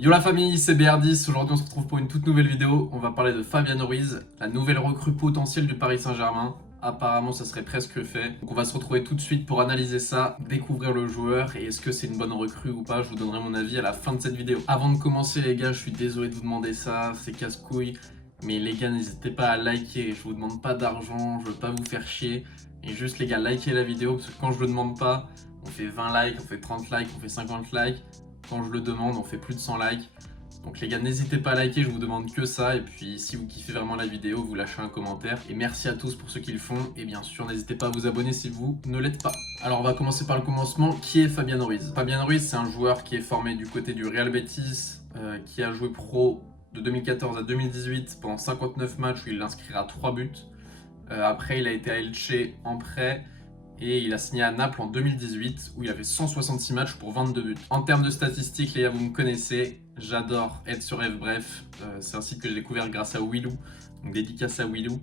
Yo la famille, c'est BR10. Aujourd'hui, on se retrouve pour une toute nouvelle vidéo. On va parler de Fabian Ruiz, la nouvelle recrue potentielle du Paris Saint-Germain. Apparemment, ça serait presque fait. Donc, on va se retrouver tout de suite pour analyser ça, découvrir le joueur et est-ce que c'est une bonne recrue ou pas. Je vous donnerai mon avis à la fin de cette vidéo. Avant de commencer, les gars, je suis désolé de vous demander ça, c'est casse-couille. Mais les gars, n'hésitez pas à liker. Je vous demande pas d'argent, je veux pas vous faire chier. Et juste, les gars, likez la vidéo parce que quand je le demande pas, on fait 20 likes, on fait 30 likes, on fait 50 likes. Quand je le demande, on fait plus de 100 likes. Donc les gars, n'hésitez pas à liker, je vous demande que ça. Et puis si vous kiffez vraiment la vidéo, vous lâchez un commentaire. Et merci à tous pour ceux qui le font. Et bien sûr, n'hésitez pas à vous abonner si vous ne l'êtes pas. Alors on va commencer par le commencement. Qui est Fabian Ruiz? Fabian Ruiz, c'est un joueur qui est formé du côté du Real Betis, qui a joué pro de 2014 à 2018 pendant 59 matchs où il inscrira 3 buts. Après, il a été à Elche en prêt. Et il a signé à Naples en 2018 où il avait 166 matchs pour 22 buts. En termes de statistiques, les gars, vous me connaissez, j'adore être sur FBref. C'est un site que j'ai découvert grâce à Willou, donc dédicace à Willou.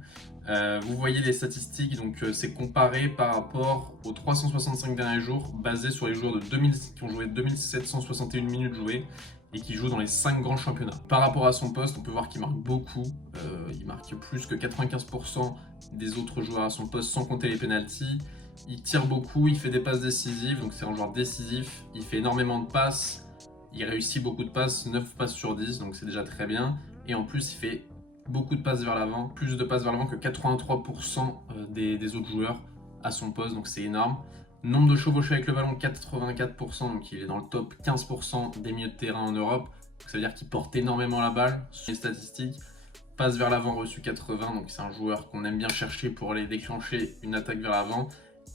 Vous voyez les statistiques, donc c'est comparé par rapport aux 365 derniers jours, basé sur les joueurs de 2000, qui ont joué 2761 minutes jouées et qui jouent dans les 5 grands championnats. Par rapport à son poste, on peut voir qu'il marque beaucoup. Il marque plus que 95% des autres joueurs à son poste, sans compter les pénaltys. Il tire beaucoup, il fait des passes décisives, donc c'est un joueur décisif. Il fait énormément de passes, il réussit beaucoup de passes, 9 passes sur 10, donc c'est déjà très bien. Et en plus, il fait beaucoup de passes vers l'avant, plus de passes vers l'avant que 83% des autres joueurs à son poste, donc c'est énorme. Nombre de chevauchés avec le ballon, 84%, donc il est dans le top 15% des milieux de terrain en Europe. Donc ça veut dire qu'il porte énormément la balle sur les statistiques. Passe vers l'avant reçu 80, donc c'est un joueur qu'on aime bien chercher pour aller déclencher une attaque vers l'avant.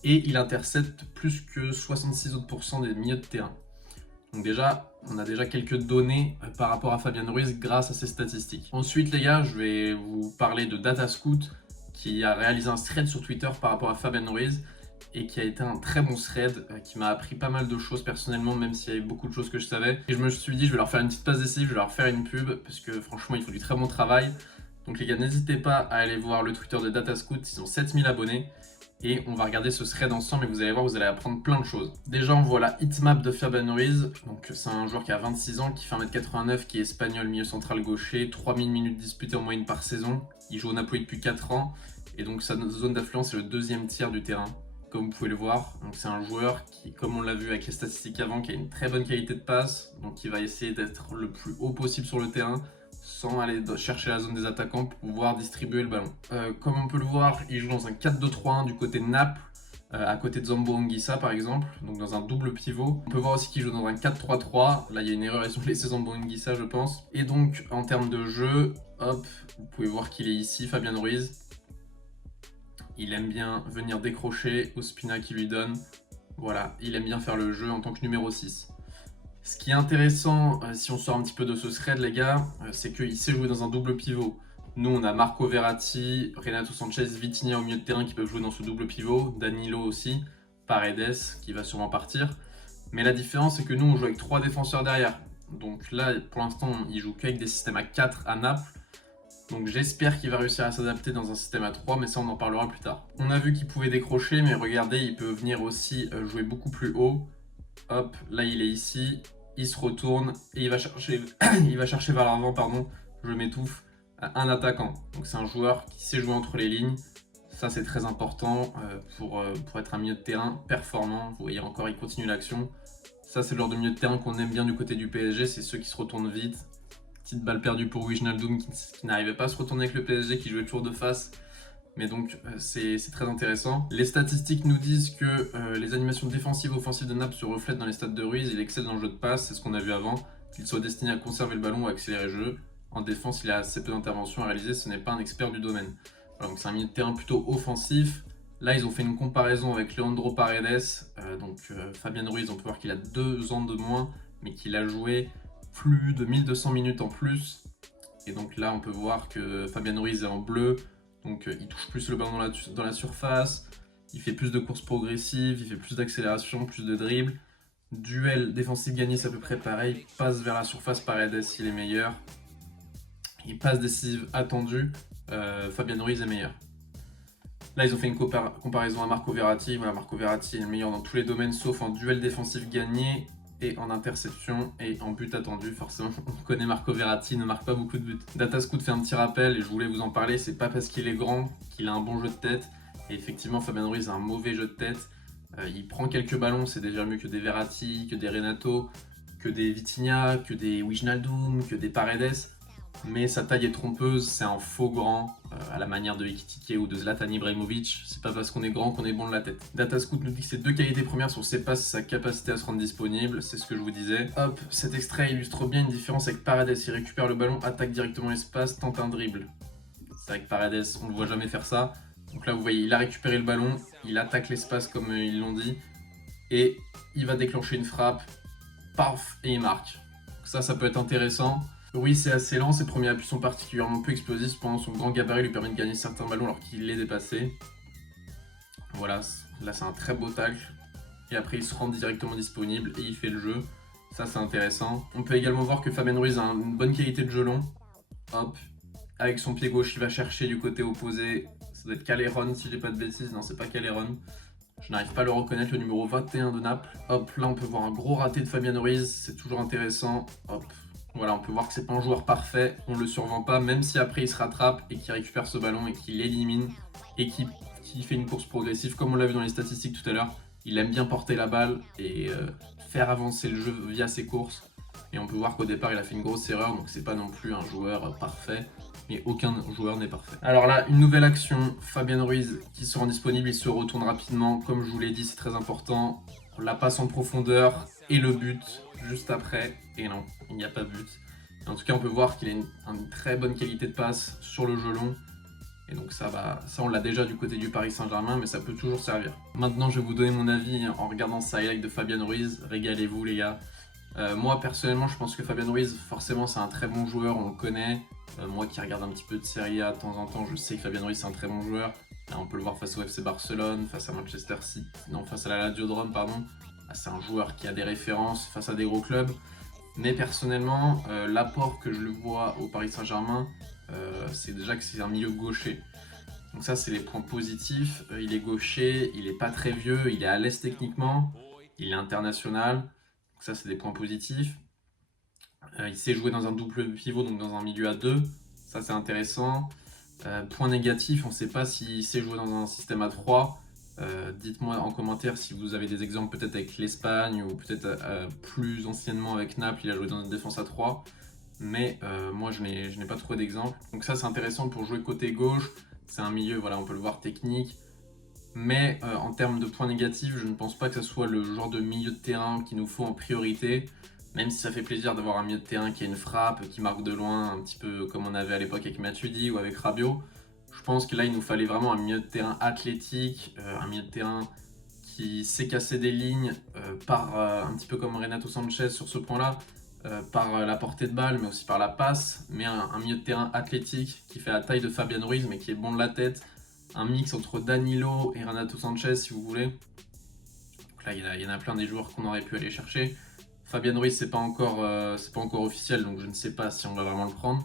Et il intercepte plus que 66 autres % des milieux de terrain. Donc déjà, on a déjà quelques données par rapport à Fabian Ruiz grâce à ces statistiques. Ensuite les gars, je vais vous parler de Datascout qui a réalisé un thread sur Twitter par rapport à Fabian Ruiz et qui a été un très bon thread qui m'a appris pas mal de choses personnellement, même s'il y avait beaucoup de choses que je savais. Et je me suis dit, je vais leur faire une petite passe décisive, je vais leur faire une pub parce que franchement, ils font du très bon travail. Donc les gars, n'hésitez pas à aller voir le Twitter de Datascout, ils ont 7000 abonnés. Et on va regarder ce thread ensemble et vous allez voir, vous allez apprendre plein de choses. Déjà, on voit la hitmap de Fabian Ruiz. Donc, c'est un joueur qui a 26 ans, qui fait 1m89, qui est espagnol, milieu central gaucher, 3000 minutes disputées en moyenne par saison. Il joue au Napoli depuis 4 ans. Et donc, sa zone d'influence est le deuxième tiers du terrain, comme vous pouvez le voir. Donc, c'est un joueur qui, comme on l'a vu avec les statistiques avant, qui a une très bonne qualité de passe. Donc, il va essayer d'être le plus haut possible sur le terrain, sans aller chercher la zone des attaquants pour pouvoir distribuer le ballon. Comme on peut le voir, il joue dans un 4-2-3-1 du côté de Naples, à côté de Zambo Anguissa par exemple, donc dans un double pivot. On peut voir aussi qu'il joue dans un 4-3-3, là il y a une erreur, ils ont laissé Zambo Anguissa je pense. Et donc en termes de jeu, hop, vous pouvez voir qu'il est ici, Fabian Ruiz. Il aime bien venir décrocher Ospina qui lui donne. Voilà, il aime bien faire le jeu en tant que numéro 6. Ce qui est intéressant, si on sort un petit peu de ce thread, les gars, c'est qu'il sait jouer dans un double pivot. Nous, on a Marco Verratti, Renato Sanchez, Vitinha au milieu de terrain qui peuvent jouer dans ce double pivot, Danilo aussi, Paredes qui va sûrement partir. Mais la différence, c'est que nous, on joue avec 3 défenseurs derrière. Donc là, pour l'instant, il joue qu'avec des systèmes à 4 à Naples. Donc j'espère qu'il va réussir à s'adapter dans un système à 3, mais ça, on en parlera plus tard. On a vu qu'il pouvait décrocher, mais regardez, il peut venir aussi jouer beaucoup plus haut. Hop, là il est ici, il se retourne et il va chercher, il va chercher vers l'avant, pardon, je m'étouffe, un attaquant. Donc c'est un joueur qui sait jouer entre les lignes. Ça c'est très important pour être un milieu de terrain performant. Vous voyez encore, il continue l'action. Ça c'est le genre de milieu de terrain qu'on aime bien du côté du PSG, c'est ceux qui se retournent vite. Petite balle perdue pour Wijnaldum qui n'arrivait pas à se retourner avec le PSG, qui jouait toujours de face. Mais donc c'est très intéressant. Les statistiques nous disent que les animations défensives et offensives de Naples se reflètent dans les stats de Ruiz. Il excelle dans le jeu de passe, c'est ce qu'on a vu avant. Qu'il soit destiné à conserver le ballon ou à accélérer le jeu. En défense, il a assez peu d'interventions à réaliser, ce n'est pas un expert du domaine. Voilà, donc c'est un milieu de terrain plutôt offensif. Là, ils ont fait une comparaison avec Leandro Paredes. Fabian Ruiz, on peut voir qu'il a 2 ans de moins, mais qu'il a joué plus de 1200 minutes en plus. Et donc là, on peut voir que Fabian Ruiz est en bleu. Donc il touche plus le ballon dans la surface, il fait plus de courses progressives, il fait plus d'accélération, plus de dribble. Duel défensif gagné, c'est à peu près pareil. Passe vers la surface, Paredes, il est meilleur. Et passe décisive attendue, Fabian Ruiz est meilleur. Là, ils ont fait une comparaison à Marco Verratti. Voilà, Marco Verratti est le meilleur dans tous les domaines, sauf en duel défensif gagné et en interception et en but attendu. Forcément, on connaît Marco Verratti, ne marque pas beaucoup de buts. Datascout fait un petit rappel et je voulais vous en parler. C'est pas parce qu'il est grand qu'il a un bon jeu de tête. Et effectivement, Fabien Ruiz a un mauvais jeu de tête. Il prend quelques ballons, c'est déjà mieux que des Verratti, que des Renato, que des Vitinha, que des Wijnaldum, que des Paredes. Mais sa taille est trompeuse, c'est un faux grand, à la manière de Ekitike ou de Zlatan Ibrahimovic. C'est pas parce qu'on est grand qu'on est bon de la tête. Datascout nous dit que ses deux qualités premières sont ses passes et sa capacité à se rendre disponible, c'est ce que je vous disais. Hop, cet extrait illustre bien une différence avec Paredes. Il récupère le ballon, attaque directement l'espace, tente un dribble. C'est vrai que Paredes, on le voit jamais faire ça. Donc là, vous voyez, il a récupéré le ballon, il attaque l'espace comme ils l'ont dit, et il va déclencher une frappe, paf, et il marque. Donc ça peut être intéressant. Oui, c'est assez lent, ses premiers appuis sont particulièrement peu explosifs, cependant son grand gabarit lui permet de gagner certains ballons alors qu'il les dépassait. Voilà, là c'est un très beau tacle, et après il se rend directement disponible et il fait le jeu. Ça c'est intéressant. On peut également voir que Fabien Ruiz a une bonne qualité de jeu long. Hop, avec son pied gauche, il va chercher du côté opposé. Ça doit être Callejon si je dis pas de bêtises, non c'est pas Callejon. Je n'arrive pas à le reconnaître, le numéro 21 de Naples. Hop, là on peut voir un gros raté de Fabien Ruiz, c'est toujours intéressant. Hop, voilà, on peut voir que c'est pas un joueur parfait, on le survend pas, même si après il se rattrape et qu'il récupère ce ballon et qu'il l'élimine et qu'il fait une course progressive, comme on l'a vu dans les statistiques tout à l'heure. Il aime bien porter la balle et faire avancer le jeu via ses courses. Et on peut voir qu'au départ il a fait une grosse erreur, donc c'est pas non plus un joueur parfait. Mais aucun joueur n'est parfait. Alors là, une nouvelle action, Fabien Ruiz qui se rend disponible, il se retourne rapidement, comme je vous l'ai dit, c'est très important. La passe en profondeur et le but juste après, et non, il n'y a pas de but. En tout cas, on peut voir qu'il a une très bonne qualité de passe sur le jeu long. Et donc ça on l'a déjà du côté du Paris Saint-Germain, mais ça peut toujours servir. Maintenant, je vais vous donner mon avis en regardant ce highlight de Fabien Ruiz. Régalez-vous les gars. Moi personnellement je pense que Fabien Ruiz forcément c'est un très bon joueur, on le connaît. Moi qui regarde un petit peu de Serie A de temps en temps, je sais que Fabien Ruiz c'est un très bon joueur. Là, on peut le voir face au FC Barcelone, face à Manchester City, non face à la Lazio de Rome pardon. C'est un joueur qui a des références face à des gros clubs. Mais personnellement l'apport que je le vois au Paris Saint-Germain, c'est déjà que c'est un milieu gaucher. Donc ça c'est les points positifs. Il est gaucher, il est pas très vieux, il est à l'aise techniquement, il est international. Ça, c'est des points positifs. Il sait jouer dans un double pivot, donc dans un milieu à deux. Ça, c'est intéressant. Point négatif, on ne sait pas s'il sait jouer dans un système à 3. Dites-moi en commentaire si vous avez des exemples peut-être avec l'Espagne ou peut-être plus anciennement avec Naples, il a joué dans une défense à 3. Mais moi, je n'ai pas trouvé d'exemple. Donc ça, c'est intéressant pour jouer côté gauche. C'est un milieu, voilà, on peut le voir technique. Mais en termes de points négatifs, je ne pense pas que ce soit le genre de milieu de terrain qu'il nous faut en priorité. Même si ça fait plaisir d'avoir un milieu de terrain qui a une frappe, qui marque de loin, un petit peu comme on avait à l'époque avec Matuidi ou avec Rabiot. Je pense que là, il nous fallait vraiment un milieu de terrain athlétique, un milieu de terrain qui sait casser des lignes, un petit peu comme Renato Sanchez sur ce point-là, par la portée de balle, mais aussi par la passe. Mais un milieu de terrain athlétique qui fait la taille de Fabien Ruiz, mais qui est bon de la tête. Un mix entre Danilo et Renato Sanchez, si vous voulez. Donc là, il y en a plein des joueurs qu'on aurait pu aller chercher. Fabien Ruiz, c'est pas encore officiel, donc je ne sais pas si on va vraiment le prendre.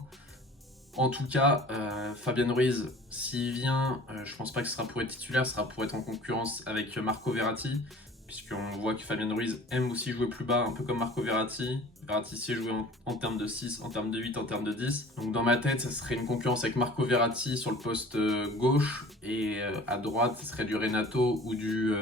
En tout cas, Fabien Ruiz, s'il vient, je pense pas que ce sera pour être titulaire, ce sera pour être en concurrence avec Marco Verratti, puisqu'on voit que Fabien Ruiz aime aussi jouer plus bas, un peu comme Marco Verratti. Verratti sait jouer en termes de 6, en termes de 8, en termes de 10. Donc dans ma tête, ça serait une concurrence avec Marco Verratti sur le poste gauche, et à droite, ce serait du Renato ou du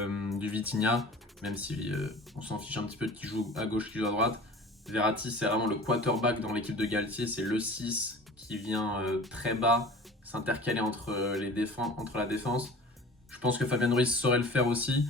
Vitinha, même si on s'en fiche un petit peu de qui joue à gauche, qui joue à droite. Verratti, c'est vraiment le quarterback dans l'équipe de Galtier, c'est le 6 qui vient très bas, s'intercaler entre la défense. Je pense que Fabien Ruiz saurait le faire aussi.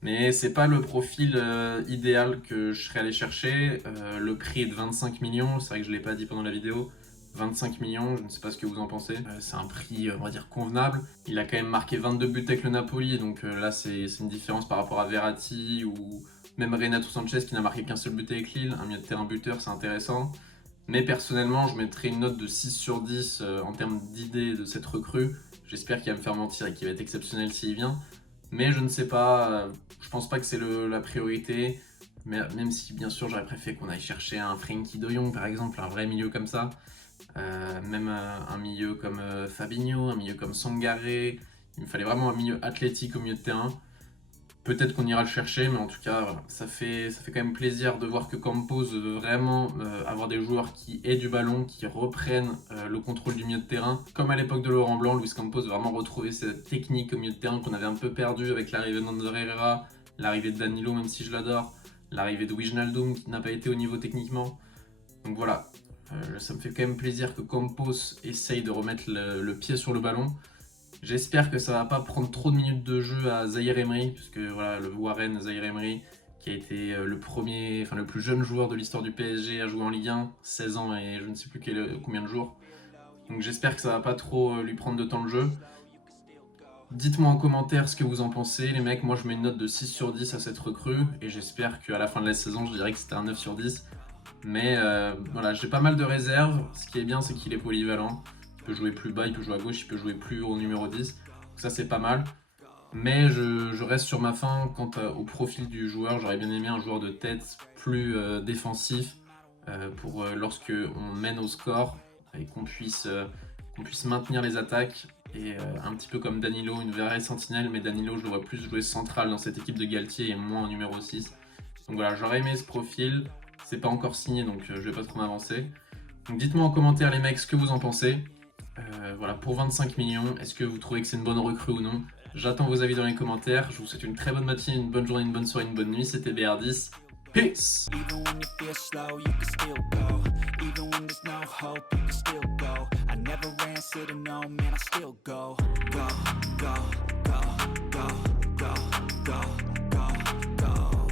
Mais c'est pas le profil idéal que je serais allé chercher. Le prix est de 25 millions, c'est vrai que je ne l'ai pas dit pendant la vidéo. 25 millions, je ne sais pas ce que vous en pensez. C'est un prix, on va dire, convenable. Il a quand même marqué 22 buts avec le Napoli, donc là c'est une différence par rapport à Verratti ou même Renato Sanchez qui n'a marqué qu'un seul but avec Lille. Un milieu de terrain buteur, c'est intéressant. Mais personnellement, je mettrais une note de 6 sur 10 en termes d'idées de cette recrue. J'espère qu'il va me faire mentir et qu'il va être exceptionnel s'il vient. Mais je ne sais pas, je pense pas que c'est la priorité. Mais même si bien sûr j'aurais préféré qu'on aille chercher un Frenkie de Jong par exemple, un vrai milieu comme ça. Même un milieu comme Fabinho, un milieu comme Sangaré. Il me fallait vraiment un milieu athlétique au milieu de terrain. Peut-être qu'on ira le chercher, mais en tout cas, voilà, ça fait quand même plaisir de voir que Campos veut vraiment avoir des joueurs qui aient du ballon, qui reprennent le contrôle du milieu de terrain. Comme à l'époque de Laurent Blanc, Luis Campos veut vraiment retrouver cette technique au milieu de terrain qu'on avait un peu perdu avec l'arrivée d'Ander Herrera, l'arrivée de Danilo, même si je l'adore, l'arrivée de Wijnaldum qui n'a pas été au niveau techniquement. Donc voilà, ça me fait quand même plaisir que Campos essaye de remettre le pied sur le ballon. J'espère que ça va pas prendre trop de minutes de jeu à Zahir Emery, puisque voilà, le Warren Zahir Emery, qui a été le plus jeune joueur de l'histoire du PSG à jouer en Ligue 1, 16 ans et je ne sais plus combien de jours. Donc j'espère que ça va pas trop lui prendre de temps de jeu. Dites-moi en commentaire ce que vous en pensez, les mecs. Moi, je mets une note de 6 sur 10 à cette recrue, et j'espère qu'à la fin de la saison, je dirais que c'était un 9 sur 10. Mais voilà, j'ai pas mal de réserves. Ce qui est bien, c'est qu'il est polyvalent. Il peut jouer plus bas, il peut jouer à gauche, il peut jouer plus haut au numéro 10. Donc ça, c'est pas mal. Mais je reste sur ma faim quant au profil du joueur. J'aurais bien aimé un joueur de tête plus défensif pour lorsque on mène au score et qu'on puisse maintenir les attaques. Et un petit peu comme Danilo, une vraie sentinelle. Mais Danilo, je le vois plus jouer central dans cette équipe de Galtier et moins en numéro 6. Donc voilà, j'aurais aimé ce profil. C'est pas encore signé, donc je vais pas trop m'avancer. Donc dites-moi en commentaire, les mecs, ce que vous en pensez. Voilà, pour 25 millions, est-ce que vous trouvez que c'est une bonne recrue ou non? J'attends vos avis dans les commentaires. Je vous souhaite une très bonne matinée, une bonne journée, une bonne soirée, une bonne nuit. C'était BR10. Peace! Even when you feel slow, you can still go. Even when there's no hope, you can still go. I never answer to no, man, I still go. Go, go, go, go, go, go.